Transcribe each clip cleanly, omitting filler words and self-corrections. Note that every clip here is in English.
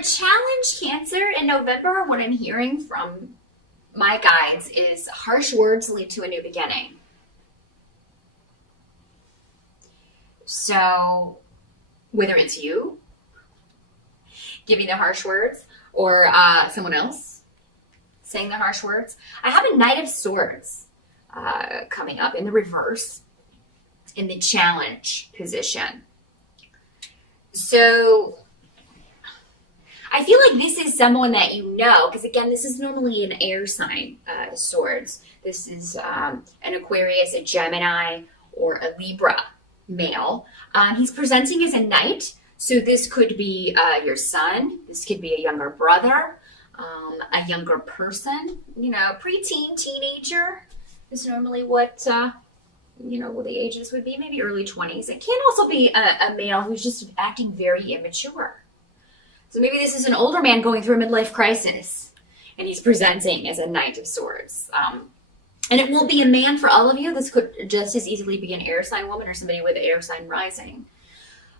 a challenge, Cancer, in November, what I'm hearing from my guides is harsh words lead to a new beginning. So whether it's you giving the harsh words or someone else saying the harsh words, I have a Knight of Swords coming up in the reverse in the challenge position. So I feel like this is someone that you know, because again, this is normally an air sign, swords. This is an Aquarius, a Gemini, or a Libra male. He's presenting as a knight. So this could be your son. This could be a younger brother, a younger person, preteen, teenager is normally what, what the ages would be, maybe early 20s. It can also be a male who's just acting very immature. So maybe this is an older man going through a midlife crisis, and he's presenting as a Knight of Swords. And it won't be a man for all of you. This could just as easily be an air sign woman or somebody with air sign rising.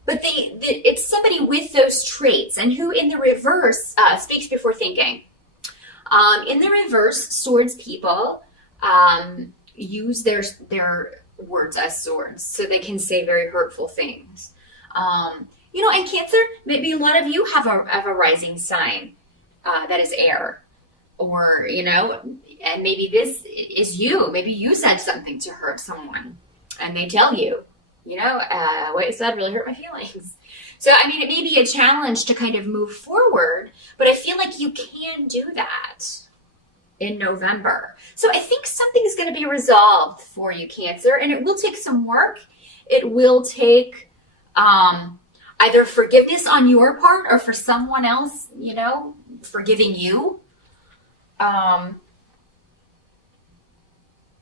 But it's somebody with those traits and who in the reverse speaks before thinking. In the reverse, swords people use their words as swords, so they can say very hurtful things. And Cancer, maybe a lot of you have a rising sign that is air, or, and maybe this is you. Maybe you said something to hurt someone and they tell you, what you said really hurt my feelings. So, it may be a challenge to kind of move forward, but I feel like you can do that in November. So I think something is going to be resolved for you, Cancer, and it will take some work. It will take either forgiveness on your part or for someone else, forgiving you.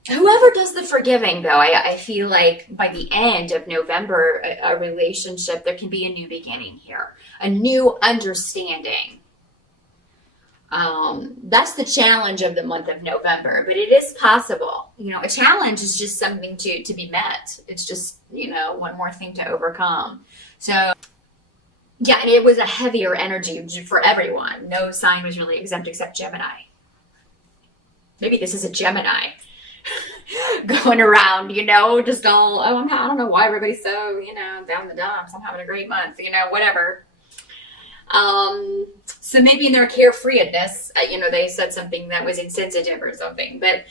Whoever does the forgiving, though, I feel like by the end of November, a relationship, there can be a new beginning here, a new understanding. That's the challenge of the month of November, but it is possible. A challenge is just something to be met. It's just, one more thing to overcome. So, yeah, and it was a heavier energy for everyone. No sign was really exempt except Gemini. Maybe this is a Gemini going around, just all, I don't know why everybody's so, down in the dumps. I'm having a great month, whatever. So maybe in their carefreeness, they said something that was insensitive or something. But,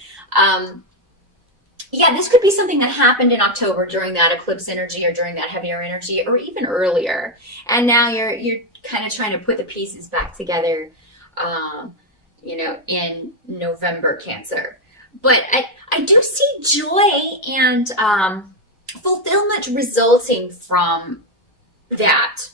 this could be something that happened in October during that eclipse energy or during that heavier energy or even earlier. And now you're kind of trying to put the pieces back together, in November, Cancer. But I do see joy and fulfillment resulting from that,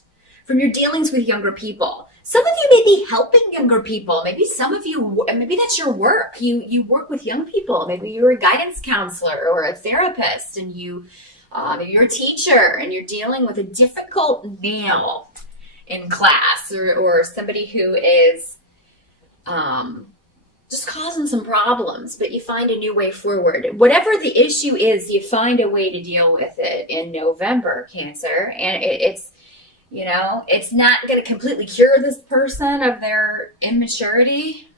from your dealings with younger people. Some of you may be helping younger people. Maybe maybe that's your work. You work with young people. Maybe you're a guidance counselor or a therapist, and maybe you're a teacher and you're dealing with a difficult male in class or somebody who is just causing some problems, but you find a new way forward. Whatever the issue is, you find a way to deal with it in November, Cancer. And it's not going to completely cure this person of their immaturity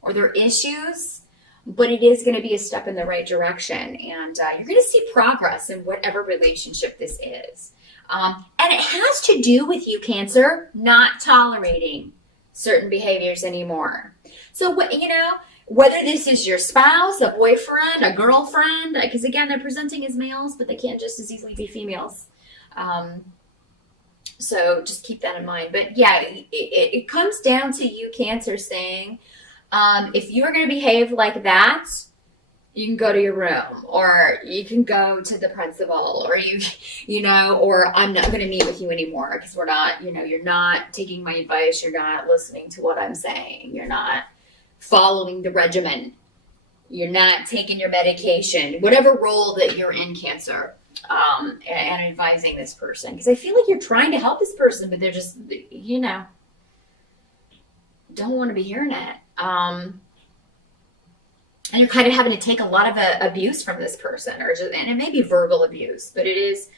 or their issues, but it is going to be a step in the right direction. And you're going to see progress in whatever relationship this is. And it has to do with you, Cancer, not tolerating certain behaviors anymore. So, whether this is your spouse, a boyfriend, a girlfriend, because again, they're presenting as males, but they can just as easily be females. So just keep that in mind. But yeah, it comes down to you, Cancer, saying, if you're going to behave like that, you can go to your room, or you can go to the principal, or or I'm not going to meet with you anymore because we're not, you're not taking my advice. You're not listening to what I'm saying. You're not following the regimen. You're not taking your medication, whatever role that you're in, Cancer, and advising this person. Because I feel like you're trying to help this person, but they're just, don't want to be hearing it. And you're kind of having to take a lot of abuse from this person, and it may be verbal abuse, but it is,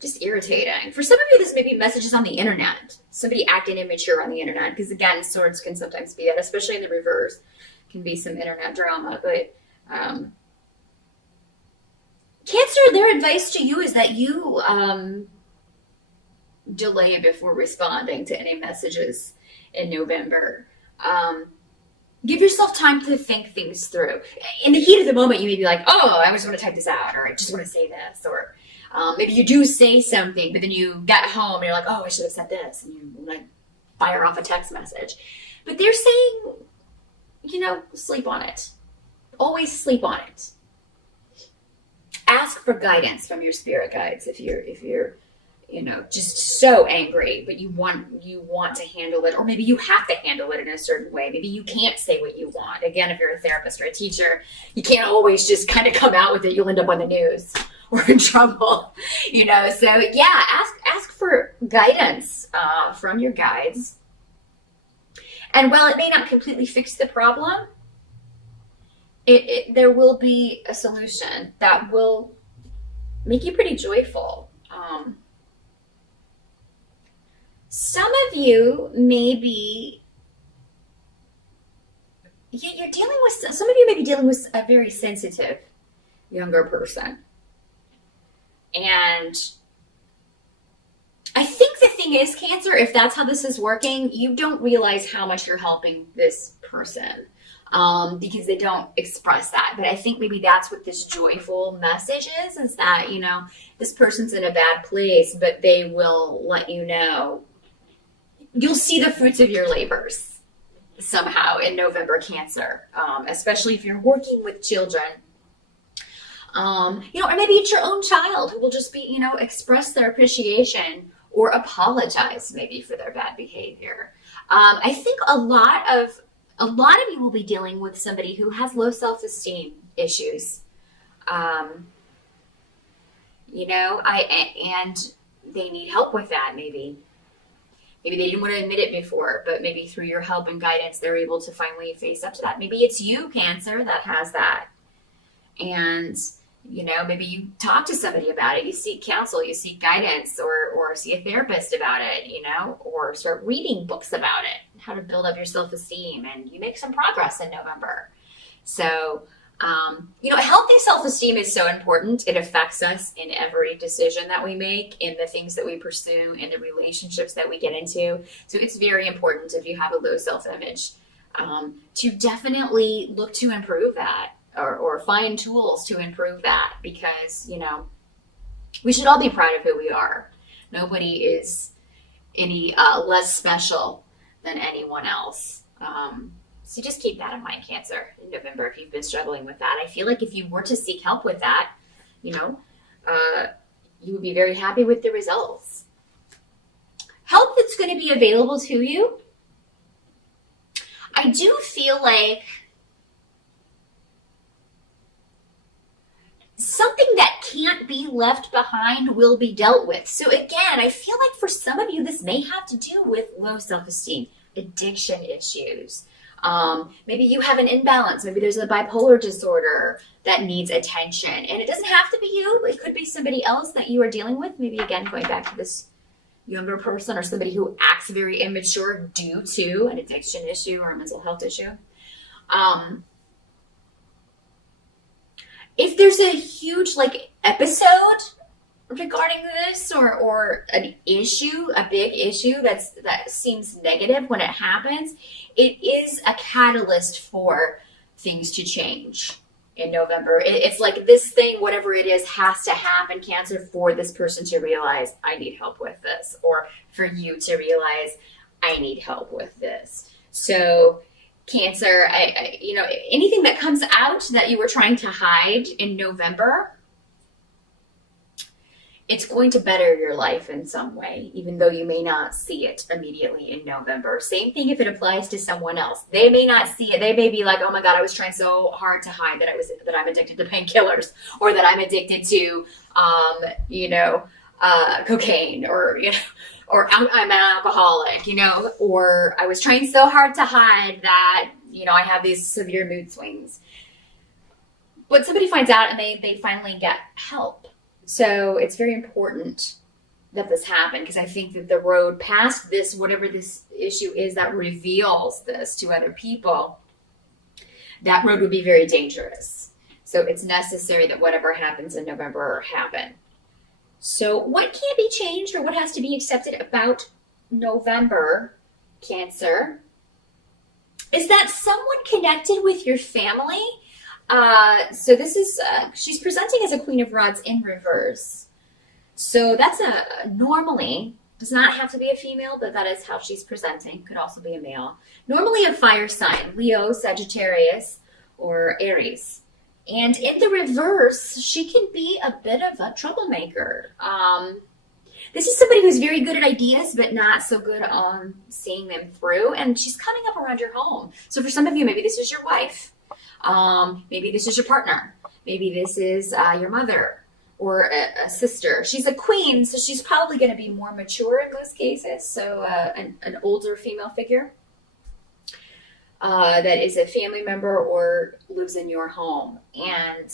just irritating. For some of you, this may be messages on the internet. Somebody acting immature on the internet. Because again, swords can sometimes be that, especially in the reverse. Can be some internet drama. But Cancer, their advice to you is that you delay before responding to any messages in November. Give yourself time to think things through. In the heat of the moment, you may be like, oh, I just want to type this out, or I just want to say this, or maybe you do say something, but then you get home and you're like, oh, I should have said this, and you like fire off a text message. But they're saying, sleep on it. Always sleep on it. Ask for guidance from your spirit guides if you're just so angry, but you want to handle it, or maybe you have to handle it in a certain way. Maybe you can't say what you want. Again, if you're a therapist or a teacher, you can't always just kind of come out with it. You'll end up on the news or in trouble, So yeah, ask for guidance from your guides. And while it may not completely fix the problem, there will be a solution that will make you pretty joyful. Some of you may be, you're dealing with, some of you may be dealing with a very sensitive younger person. And I think the thing is, Cancer, if that's how this is working, you don't realize how much you're helping this person because they don't express that. But I think maybe that's what this joyful message is that, this person's in a bad place, but they will let you know. You'll see the fruits of your labors somehow in November, Cancer, especially if you're working with children. Or maybe it's your own child who will just be, express their appreciation or apologize maybe for their bad behavior. I think a lot of you will be dealing with somebody who has low self-esteem issues. And they need help with that maybe. Maybe they didn't want to admit it before, but maybe through your help and guidance, they're able to finally face up to that. Maybe it's you, Cancer, that has that. And, maybe you talk to somebody about it. You seek counsel, you seek guidance, or see a therapist about it, or start reading books about it, how to build up your self-esteem. And you make some progress in November. So, healthy self-esteem is so important. It affects us in every decision that we make, in the things that we pursue, in the relationships that we get into. So it's very important if you have a low self-image to definitely look to improve that or find tools to improve that because, we should all be proud of who we are. Nobody is any less special than anyone else. So just keep that in mind, Cancer, in November, if you've been struggling with that. I feel like if you were to seek help with that, you would be very happy with the results. Help that's going to be available to you. I do feel like something that can't be left behind will be dealt with. So again, I feel like for some of you, this may have to do with low self-esteem, addiction issues. Maybe you have an imbalance. Maybe there's a bipolar disorder that needs attention. And it doesn't have to be you. It could be somebody else that you are dealing with. Maybe, again, going back to this younger person or somebody who acts very immature due to an addiction issue or a mental health issue. If there's a huge, episode regarding this or an issue, a big issue that seems negative when it happens, it is a catalyst for things to change in November. It's like this thing, whatever it is, has to happen, Cancer, for this person to realize I need help with this, or for you to realize I need help with this. So Cancer, anything that comes out that you were trying to hide in November, it's going to better your life in some way, even though you may not see it immediately in November. Same thing if it applies to someone else. They may not see it. They may be like, oh my God, I was trying so hard to hide that I'm addicted to painkillers, or that I'm addicted to, cocaine, or I'm an alcoholic, or I was trying so hard to hide that, I have these severe mood swings. But somebody finds out and they finally get help. So it's very important that this happened, because I think that the road past this, whatever this issue is that reveals this to other people, that road would be very dangerous. So it's necessary that whatever happens in November happen. So what can't be changed or what has to be accepted about November, Cancer, is that someone connected with your family. So this is, she's presenting as a Queen of Rods in reverse. So that's normally, does not have to be a female, but that is how she's presenting. Could also be a male. Normally a fire sign, Leo, Sagittarius, or Aries. And in the reverse, she can be a bit of a troublemaker. This is somebody who's very good at ideas, but not so good on seeing them through. And she's coming up around your home. So for some of you, maybe this is your wife. Maybe this is your partner. Maybe this is your mother or a sister. She's a queen, so she's probably going to be more mature in most cases. So an older female figure that is a family member or lives in your home. And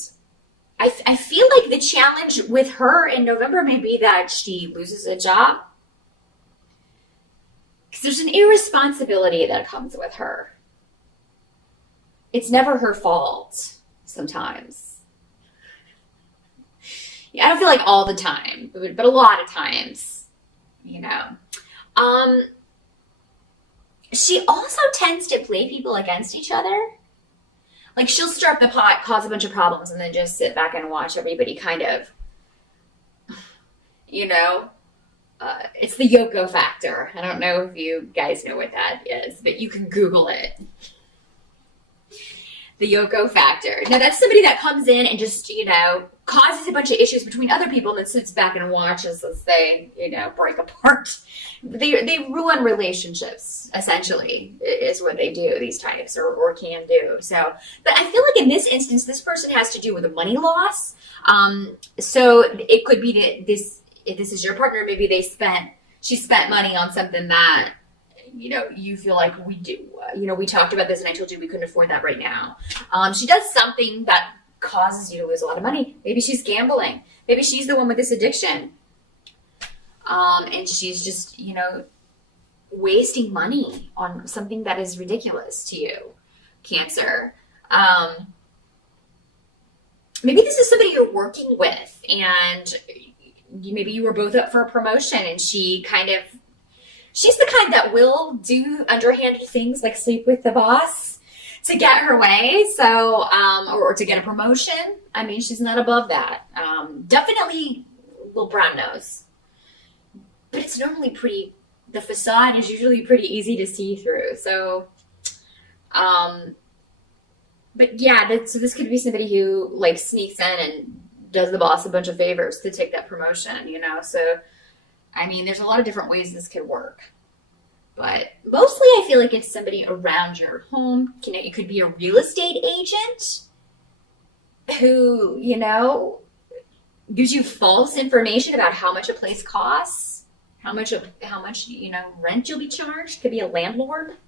I feel like the challenge with her in November may be that she loses a job. Because there's an irresponsibility that comes with her. It's never her fault sometimes. Yeah, I don't feel like all the time, but a lot of times, you know. She also tends to play people against each other. Like, she'll stir up the pot, cause a bunch of problems, and then just sit back and watch everybody kind of, you know. It's the Yoko factor. I don't know if you guys know what that is, but you can Google it. The Yoko factor. Now, that's somebody that comes in and just, you know, causes a bunch of issues between other people and then sits back and watches as they, you know, break apart. They ruin relationships, essentially, is what they do, these types, or can do. So, but I feel like in this instance, this person has to do with a money loss. So it could be that if this is your partner, maybe she spent money on something that, you know, you feel like we talked about this and I told you we couldn't afford that right now. She does something that causes you to lose a lot of money. Maybe she's gambling. Maybe she's the one with this addiction. And she's just, you know, wasting money on something that is ridiculous to you, Cancer. Maybe this is somebody you're working with and maybe you were both up for a promotion and she's the kind that will do underhanded things like sleep with the boss to get her way. So, or to get a promotion. I mean, she's not above that. Definitely little brown nose, but it's normally the facade is usually pretty easy to see through. So, but yeah, so this could be somebody who like sneaks in and does the boss a bunch of favors to take that promotion, you know? So, I mean, there's a lot of different ways this could work. But mostly I feel like it's somebody around your home. It could be a real estate agent who, you know, gives you false information about how much a place costs, how much, you know, rent you'll be charged. Could be a landlord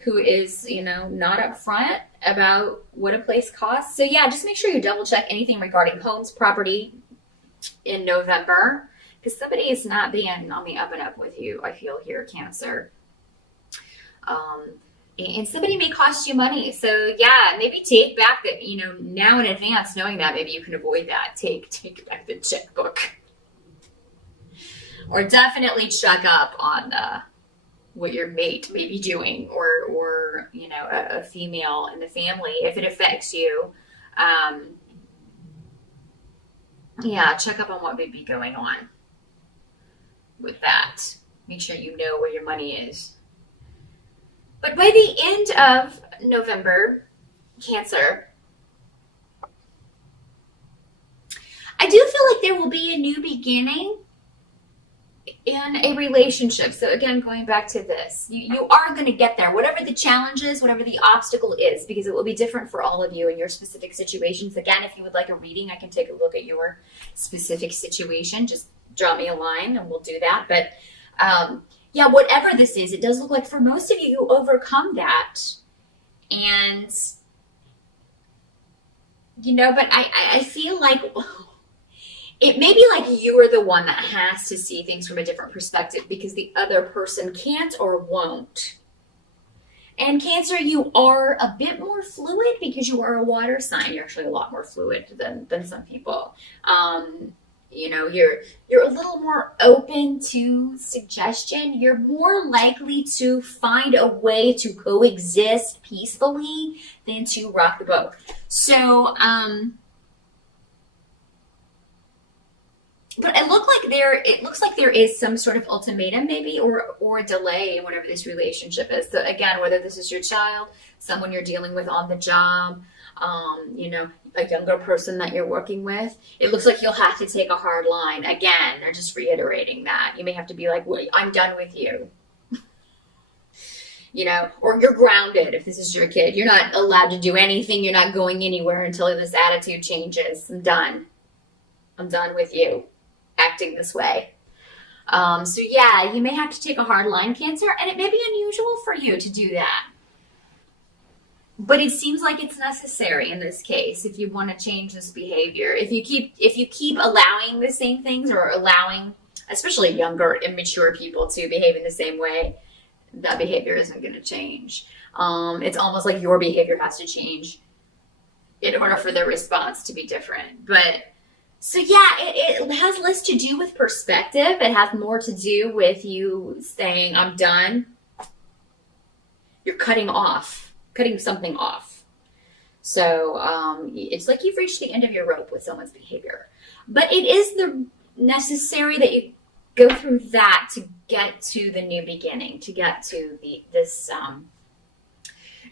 who is, you know, not upfront about what a place costs. So yeah, just make sure you double check anything regarding homes, property in November. Because somebody is not being on the up and up with you, I feel here, Cancer. And somebody may cost you money. So yeah, maybe take back that, you know, now in advance, knowing that, maybe you can avoid that. Take back the checkbook. Or definitely check up on what your mate may be doing, or you know, a female in the family, if it affects you. Yeah, check up on what may be going on with that. Make sure you know where your money is. But by the end of November, Cancer, I do feel like there will be a new beginning in a relationship. So again, going back to this, you are going to get there, whatever the challenge is, whatever the obstacle is, because it will be different for all of you in your specific situations. Again, if you would like a reading, I can take a look at your specific situation. Just drop me a line and we'll do that. But yeah, whatever this is, it does look like for most of you, you overcome that. And, you know, but I feel like it may be like you are the one that has to see things from a different perspective because the other person can't or won't. And Cancer, you are a bit more fluid because you are a water sign. You're actually a lot more fluid than some people. You know, you're a little more open to suggestion. You're more likely to find a way to coexist peacefully than to rock the boat. So, but it looks like there is some sort of ultimatum maybe or a delay in whatever this relationship is. So again, whether this is your child, someone you're dealing with on the job, you know, a younger person that you're working with, it looks like you'll have to take a hard line. Again, they're just reiterating that. You may have to be like, well, I'm done with you. You know, or you're grounded if this is your kid. You're not allowed to do anything. You're not going anywhere until this attitude changes. I'm done. I'm done with you acting this way. So yeah, you may have to take a hard line, Cancer, and it may be unusual for you to do that. But it seems like it's necessary in this case if you want to change this behavior. If you keep allowing the same things or allowing, especially younger, immature people to behave in the same way, that behavior isn't going to change. It's almost like your behavior has to change in order for their response to be different. But so yeah, it has less to do with perspective. It has more to do with you saying, I'm done. You're cutting something off. So it's like you've reached the end of your rope with someone's behavior. But it is necessary that you go through that to get to the new beginning, to get to this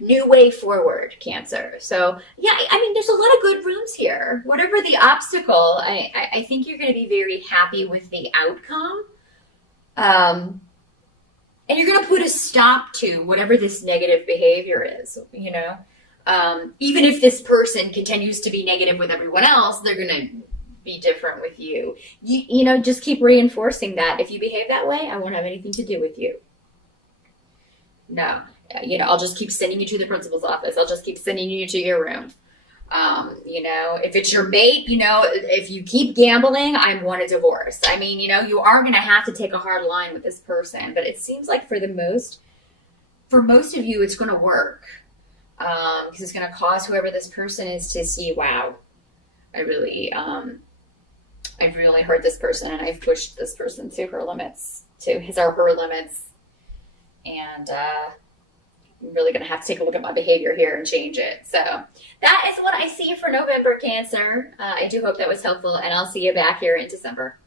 new way forward, Cancer. So yeah, I mean, there's a lot of good rooms here. Whatever the obstacle, I think you're going to be very happy with the outcome. And you're going to put a stop to whatever this negative behavior is, you know. Even if this person continues to be negative with everyone else, they're going to be different with you. You know, just keep reinforcing that. If you behave that way, I won't have anything to do with you. No. You know, I'll just keep sending you to the principal's office. I'll just keep sending you to your room. You know, if it's your mate, you know, if you keep gambling, I want a divorce. I mean, you know, you are going to have to take a hard line with this person, but it seems like for most of you, it's going to work. Because it's going to cause whoever this person is to see, wow, I've really hurt this person and I've pushed this person to her limits, to his or her limits. And, I'm really going to have to take a look at my behavior here and change it. So that is what I see for November, Cancer. I do hope that was helpful, and I'll see you back here in December.